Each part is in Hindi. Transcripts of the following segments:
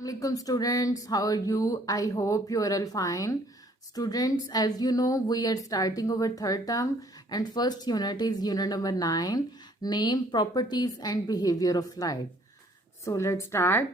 Assalamualaikum students, how are you? I hope you are all fine. Students, as you know, we are starting our third term and first unit is unit number 9, name, properties and behavior of light. So let's start.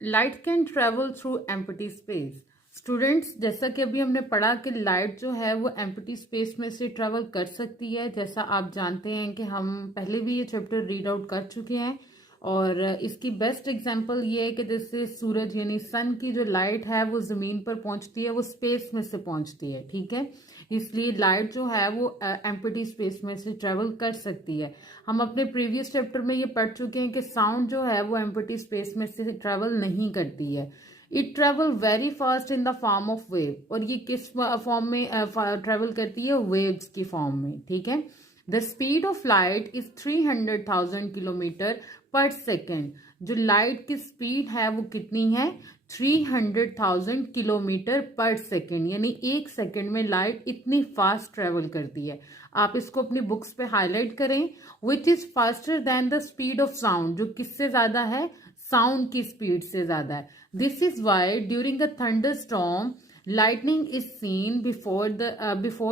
Light can travel through empty space. Students, जैसा कि अभी हमने पढ़ा कि लाइट जो है वो एम्प्टी स्पेस में से ट्रेवल कर सकती है। जैसा आप जानते हैं कि हम पहले भी ये चैप्टर रीड आउट कर चुके हैं और इसकी बेस्ट एग्जांपल ये है कि जैसे सूरज यानी सन की जो लाइट है वो जमीन पर पहुंचती है, वो स्पेस में से पहुंचती है। ठीक है, इसलिए लाइट जो है वो एम्प्टी स्पेस में से ट्रेवल कर सकती है। हम अपने प्रीवियस चैप्टर में ये पढ़ चुके हैं कि साउंड जो है वो एम्प्टी स्पेस में से ट्रेवल नहीं करती है। It travel very fast in the form of wave, और ये किस फॉर्म में ट्रेवल करती है? वेव्स की फॉर्म में। ठीक है, the speed of light is 300,000 kilometre पर सेकेंड। जो लाइट की स्पीड है वो कितनी है? 300,000 किलोमीटर पर सेकेंड, यानी एक सेकेंड में लाइट इतनी फास्ट ट्रेवल करती है। आप इसको अपनी बुक्स पे हाईलाइट करें। Which is faster than the speed of sound, जो किससे ज्यादा है? साउंड की स्पीड से ज्यादा है। This is why during a thunderstorm lightning is seen before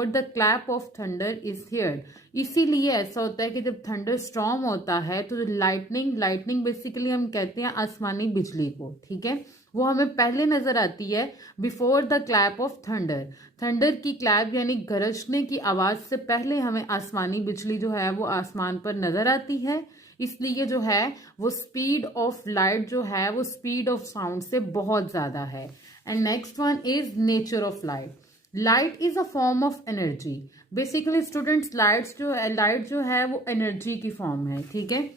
the clap of thunder is heard. इसीलिए ऐसा होता है कि जब थंडर स्टॉर्म होता है तो लाइटनिंग बेसिकली हम कहते हैं आसमानी बिजली को। ठीक है, वो हमें पहले नजर आती है before the clap of thunder. Thunder की क्लैप यानी गरजने की आवाज से पहले हमें आसमानी बिजली जो है वो आसमान पर नजर आती है। इसलिए जो है वो स्पीड ऑफ लाइट जो है वो स्पीड ऑफ साउंड से बहुत ज्यादा है। And next one is nature of light. Light is a form of energy. Basically students, light जो है वो एनर्जी की फॉर्म है। ठीक है,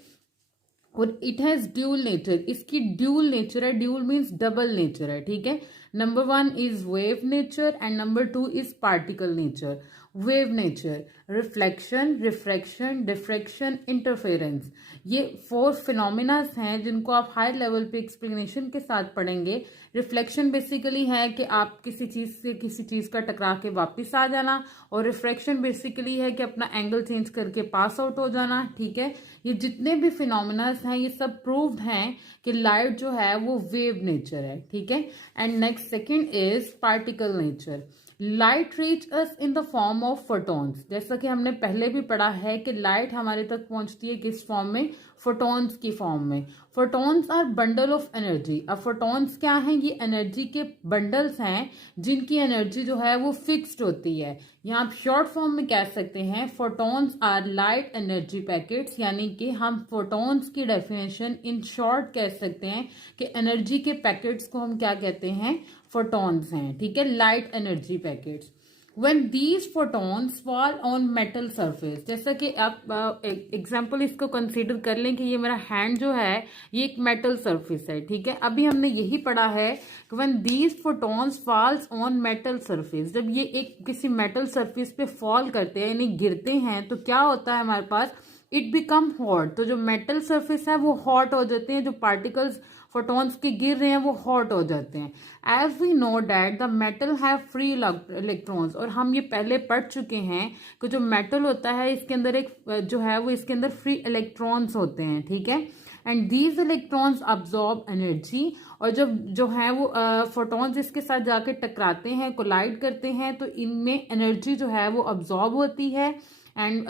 और इट हैज ड्यूल नेचर। इसकी ड्यूल नेचर है, ड्यूल मीन्स डबल नेचर है। ठीक है, number 1 is wave nature and number 2 is particle nature. Wave nature, reflection, refraction, diffraction, interference, ये 4 फिनोमिनास हैं जिनको आप हाई लेवल पे एक्सप्लेनेशन के साथ पढ़ेंगे। रिफ्लेक्शन बेसिकली है कि आप किसी चीज से किसी चीज का टकरा के वापस आ जाना, और रिफ्रैक्शन बेसिकली है कि अपना एंगल चेंज करके पास आउट हो जाना। ठीक है, ये जितने भी फिनोमिनास हैं ये सब प्रूव्ड हैं कि लाइट जो है वो वेव नेचर है। ठीक है, and next second is particle nature. Light reach us in the form of photons. जैसा कि हमने पहले भी पढ़ा है कि लाइट हमारे तक पहुंचती है किस फॉर्म में? फोटॉन्स की फॉर्म में। Photons are bundle of energy. अब फोटॉन्स क्या हैं? ये एनर्जी के बंडल्स हैं जिनकी एनर्जी जो है वो फिक्स्ड होती है। यहाँ आप शॉर्ट फॉर्म में कह सकते हैं photons are light energy packets, यानी कि हम फोटॉन्स की डेफिनेशन इन शॉर्ट कह सकते हैं कि एनर्जी के पैकेट्स को हम क्या कहते हैं? फोटॉन्स हैं। ठीक है, light energy packets. when these photons fall on metal surface, जैसा कि आप एग्जाम्पल इसको कंसीडर कर लें कि ये मेरा हैंड जो है ये एक मेटल सरफेस है। ठीक है, अभी हमने यही पढ़ा है कि when these photons falls on metal surface, जब ये एक किसी मेटल सरफेस पे फॉल करते हैं यानी गिरते हैं तो क्या होता है हमारे पास? It become hot. तो जो मेटल सरफेस है वो हॉट हो जाते हैं, जो पार्टिकल्स फोटॉन्स के गिर रहे हैं वो हॉट हो जाते हैं। As we know that the metal have free electrons, और हम ये पहले पढ़ चुके हैं कि जो मेटल होता है इसके अंदर एक जो है वो इसके अंदर फ्री इलेक्ट्रॉन्स होते हैं। ठीक है, and these electrons absorb energy, और जब जो है वो फोटॉन्स इसके साथ जाके टकराते हैं, कोलाइड करते हैं, तो इनमें एनर्जी जो है वो अब्सॉर्ब होती है। And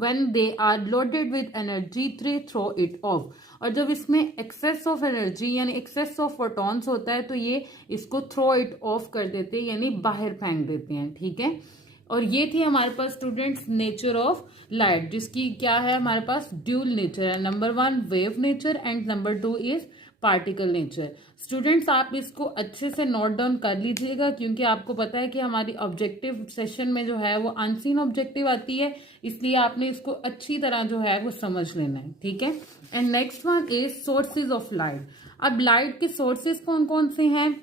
when they are loaded with energy they throw it off, और जब इसमें एक्सेस ऑफ एनर्जी यानी एक्सेस ऑफ फोटॉन्स होता है तो ये इसको थ्रो इट ऑफ कर देते हैं यानी बाहर फेंक देते हैं। ठीक है, और ये थी हमारे पास स्टूडेंट्स नेचर ऑफ लाइट, जिसकी क्या है हमारे पास? ड्यूल नेचर है। Number 1 wave nature and number 2 is particle nature. Students, आप इसको अच्छे से नोट डाउन कर लीजिएगा क्योंकि आपको पता है कि हमारी ऑब्जेक्टिव सेशन में जो है वो अनसीन ऑब्जेक्टिव आती है, इसलिए आपने इसको अच्छी तरह जो है वो समझ लेना है। ठीक है, and next one is sources of light. अब लाइट के सोर्सेज कौन कौन से हैं?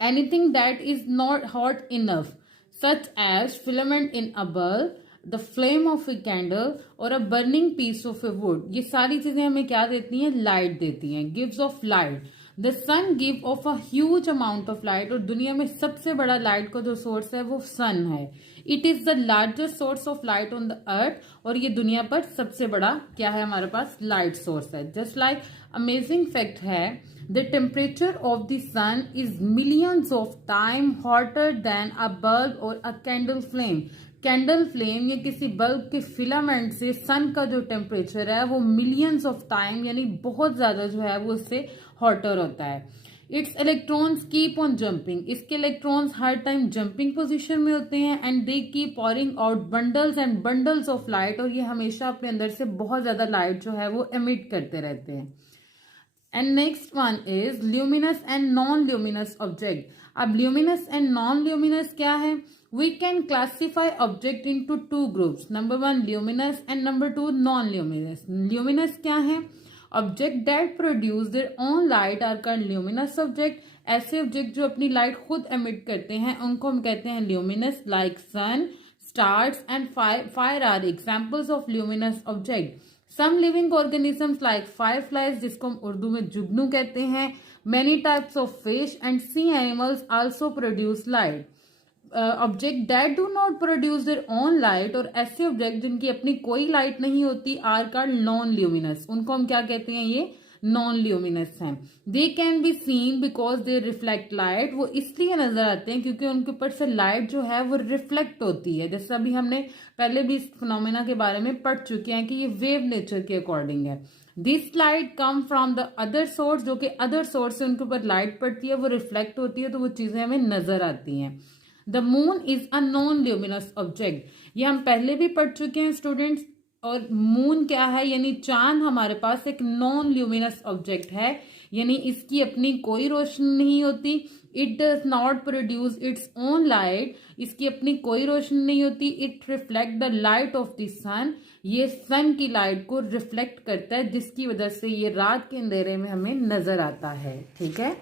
Anything that is not hot enough such as filament in a bulb, the flame of a candle or a burning piece of a wood। ये सारी चीजें हमें क्या देती हैं? लाइट देती हैं, gives off light। The sun give off a huge amount of light, और दुनिया में सबसे बड़ा लाइट का जो सोर्स है वो सन है। It is the largest source of light on the earth, और ये दुनिया पर सबसे बड़ा क्या है हमारे पास? लाइट सोर्स है। जस्ट लाइक अमेजिंग फैक्ट है, the temperature of the sun is millions of time hotter than a bulb और a candle flame. Candle flame या किसी बल्ब के फिलामेंट से सन का जो टेम्परेचर है वो मिलियंस ऑफ टाइम यानी बहुत ज्यादा जो है वो उससे हॉटर होता है। It's electrons keep on jumping, इसके इलेक्ट्रॉन्स हर टाइम जंपिंग पोजीशन में होते हैं and they keep pouring out bundles and bundles of light, और ये हमेशा अपने अंदर से बहुत ज्यादा लाइट जो है वो एमिट करते रहते हैं। And next one is luminous and non luminous object. अब ल्यूमिनस एंड नॉन ल्यूमिनस क्या है? We can classify object into two groups, number 1 luminous and number 2 non luminous. Luminous क्या है? Object that produce their own light are called luminous object. ऐसे ऑब्जेक्ट जो अपनी लाइट खुद एमिट करते हैं उनको हम कहते हैं luminous, like sun, stars and fire are examples of luminous object. Some living organisms like fireflies, जिसको हम उर्दू में जुगनू कहते हैं, many types of fish and sea animals also produce light. Object that do not produce their own light, और ऐसे ऑब्जेक्ट जिनकी अपनी कोई लाइट नहीं होती, आर कॉल्ड नॉन ल्यूमिनस। उनको हम क्या कहते हैं? ये नॉन ल्यूमिनस हैं। They can be seen because they reflect light, वो इसलिए नजर आते हैं क्योंकि उनके ऊपर से लाइट जो है वो रिफ्लेक्ट होती है। जैसे अभी हमने पहले भी इस फिनोमेना के बारे में पढ़ चुके हैं कि ये वेव नेचर के अकॉर्डिंग है। This light come from the other source, जो कि अदर सोर्स से उनके ऊपर लाइट पड़ती है, वो रिफ्लेक्ट होती है, तो वो चीजें हमें नजर आती हैं। The moon is a non luminous object, ये हम पहले भी पढ़ चुके हैं स्टूडेंट्स। और मून क्या है? यानी चांद हमारे पास एक नॉन ल्यूमिनस ऑब्जेक्ट है, यानी इसकी अपनी कोई रोशनी नहीं होती। It does not produce its own light, इसकी अपनी कोई रोशनी नहीं होती। It reflect the light of the sun, ये सन की लाइट को रिफ्लेक्ट करता है, जिसकी वजह से ये रात के अंधेरे में हमें नजर आता है। ठीक है,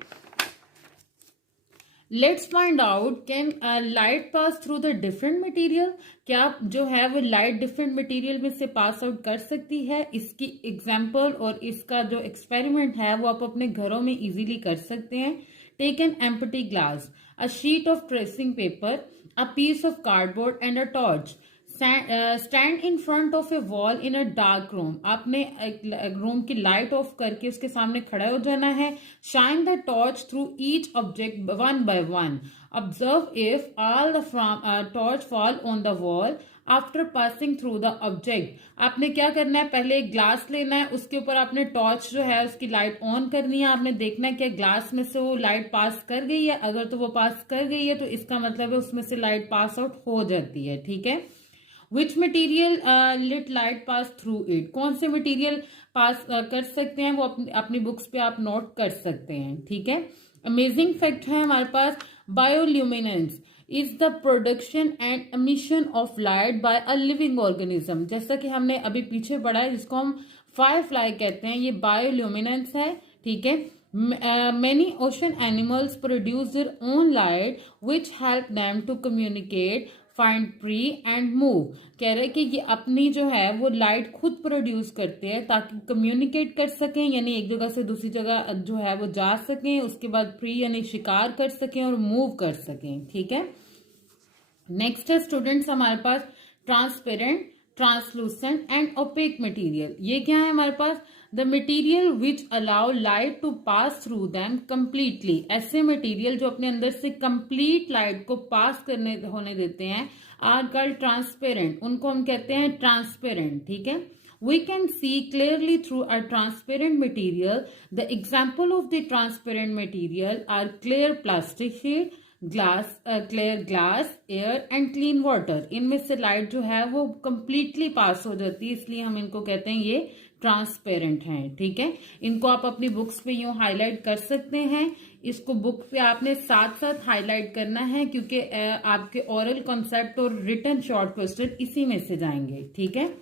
let's find out can light pass through the different material. क्या जो है वो लाइट डिफरेंट मटेरियल में से पास आउट कर सकती है? इसकी एग्जाम्पल और इसका जो एक्सपेरिमेंट है वो आप अपने घरों में इजीली कर सकते हैं। Take an empty glass, a sheet of tracing paper, a piece of cardboard and a torch. Stand in front of a wall in a dark room, आपने एक रूम की लाइट ऑफ करके उसके सामने खड़ा हो जाना है। Shine the torch through each object one by one. Observe if all the torch fall on the wall after passing through the object. आपने क्या करना है? पहले एक ग्लास लेना है, उसके ऊपर आपने टॉर्च जो है उसकी लाइट ऑन करनी है। आपने देखना है कि ग्लास में से वो लाइट पास कर गई है। अगर तो वो पास कर गई है तो इसका मतलब है उसमें से लाइट पास आउट हो जाती है। ठीक है, which material let light pass through it, कौन से मटीरियल पास कर सकते हैं वो अपनी बुक्स पे आप नोट कर सकते हैं। ठीक है, अमेजिंग फैक्ट है हमारे पास, bioluminescence is the production and emission of light by a living organism. जैसा कि हमने अभी पीछे पढ़ा है, जिसको हम फायरफ्लाई कहते हैं, ये बायोल्यूमिनेंस है। ठीक है, many ocean animals produce their own light which help them to communicate, find pre and move. कह रहे कि ये अपनी जो है वो लाइट खुद प्रोड्यूस करते हैं ताकि कम्युनिकेट कर सकें, यानी एक जगह से दूसरी जगह जो है वो जा सकें, उसके बाद प्री यानी शिकार कर सकें और मूव कर सकें। ठीक है, नेक्स्ट है स्टूडेंट्स हमारे पास transparent, translucent and opaque material. ये क्या है हमारे पास? The material which allow light to pass through them completely, ऐसे मटेरियल जो अपने अंदर से कंप्लीट लाइट को पास करने होने देते हैं, आर कॉल्ड ट्रांसपेरेंट, उनको हम कहते हैं ट्रांसपेरेंट। ठीक है, we can see clearly through a transparent material. The example of the transparent material are clear plastic sheet, clear glass, air and clean water. इनमें से लाइट जो है वो कंप्लीटली पास हो जाती है, इसलिए हम इनको कहते हैं ये ट्रांसपेरेंट हैं। ठीक है, इनको आप अपनी बुक्स पे यूं हाईलाइट कर सकते हैं। इसको बुक पे आपने साथ साथ हाईलाइट करना है क्योंकि आपके ओरल कॉन्सेप्ट और रिटन शॉर्ट क्वेश्चन इसी में से जाएंगे। ठीक है,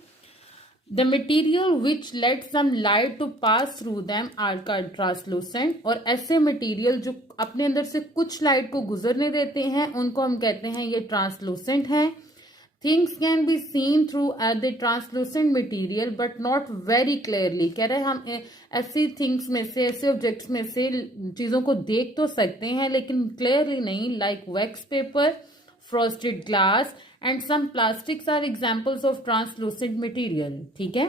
The material which let some light to pass through them are called translucent, और ऐसे मटेरियल जो अपने अंदर से कुछ लाइट को गुजरने देते हैं उनको हम कहते हैं ये ट्रांसलूसेंट हैं। Things can be seen through the translucent material but not very clearly. कह रहे हैं हम ऐसी थिंग्स में से, ऐसे ऑब्जेक्ट्स में से चीजों को देख तो सकते हैं लेकिन क्लियरली नहीं, like wax paper, frosted glass and some plastics are examples of translucent material. ठीक है,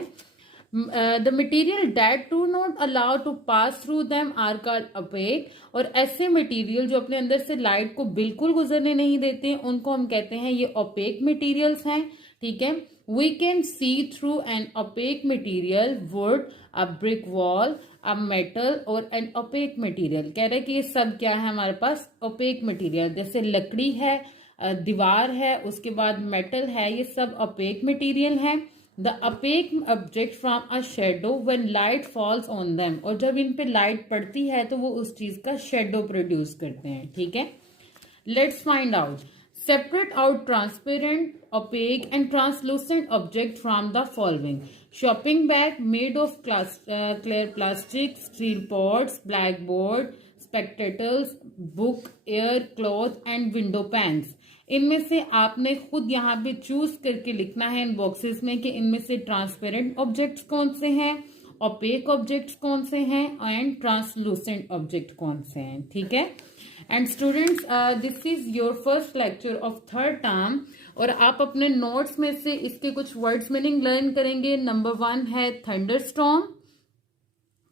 the material that do not allow to pass through them are called opaque. और ऐसे मटेरियल जो अपने अंदर से लाइट को बिल्कुल गुजरने नहीं देते उनको हम कहते हैं ये ओपेक मटेरियल्स हैं। ठीक है, we can see through an opaque material wood, a brick wall, a metal और एन ओपेक मटेरियल। कह रहे हैं कि ये सब क्या है हमारे पास ओपेक मटेरियल, जैसे लकड़ी है, दीवार है, उसके बाद मेटल है, ये सब ओपेक मटेरियल है। The APEC object from a shadow when light falls on them. और जब इन पे लाइट पड़ती है तो वो उस चीज का शेडो प्रोड्यूस करते हैं। ठीक है, let's find out. Separate out transparent, opaque and translucent object from the following. Shopping bag made of clear plastic, steel pots, black board, spectacles, book, air, cloth and window pans. इनमें से आपने खुद यहाँ पे चूज करके लिखना है इन बॉक्सेस में कि इनमें से ट्रांसपेरेंट ऑब्जेक्ट्स कौन से हैं, ओपेक ऑब्जेक्ट्स कौन से हैं एंड ट्रांसलूसेंट ऑब्जेक्ट कौन से हैं। ठीक है, and students this is your first lecture of third term. और आप अपने नोट्स में से इसके कुछ वर्ड्स मीनिंग लर्न करेंगे। नंबर 1 है थंडरस्टॉर्म,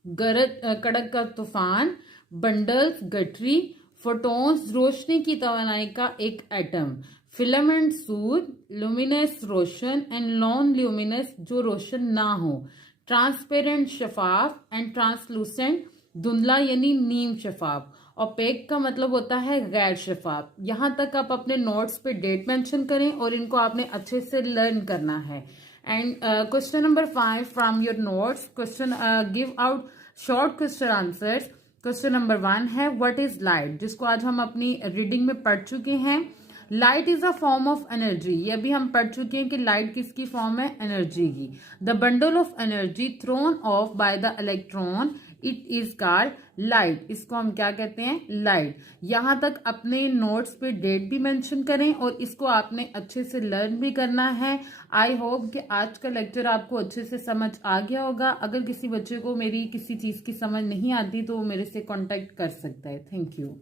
कड़क का तूफान, बंडल्स गठरी, फोटॉन्स रोशनी की तवानाई का एक atom, filament Surya, luminous Roshan and non luminous जो रोशन ना हो, ट्रांसपेरेंट शफाफ एंड ट्रांसलूसेंट धुंधला यानी नीम शफाफ। ओपेक का मतलब होता है गैर शफाफ। यहाँ तक आप अपने नोट्स पे डेट मेंशन करें और इनको आपने अच्छे से लर्न करना है। And question number 5 from your notes, question give out short question answers. Question number 1 है व्हाट इज लाइट, जिसको आज हम अपनी रीडिंग में पढ़ चुके हैं। Light is a form of energy, ये भी हम पढ़ चुके हैं कि लाइट किसकी फॉर्म है, एनर्जी की। The bundle of energy thrown off by the electron it is called light, इसको हम क्या कहते हैं, लाइट। यहां तक अपने नोट्स पे डेट भी मेंशन करें और इसको आपने अच्छे से लर्न भी करना है। आई होप कि आज का लेक्चर आपको अच्छे से समझ आ गया होगा। अगर किसी बच्चे को मेरी किसी चीज की समझ नहीं आती तो वो मेरे से कांटेक्ट कर सकता है। Thank you.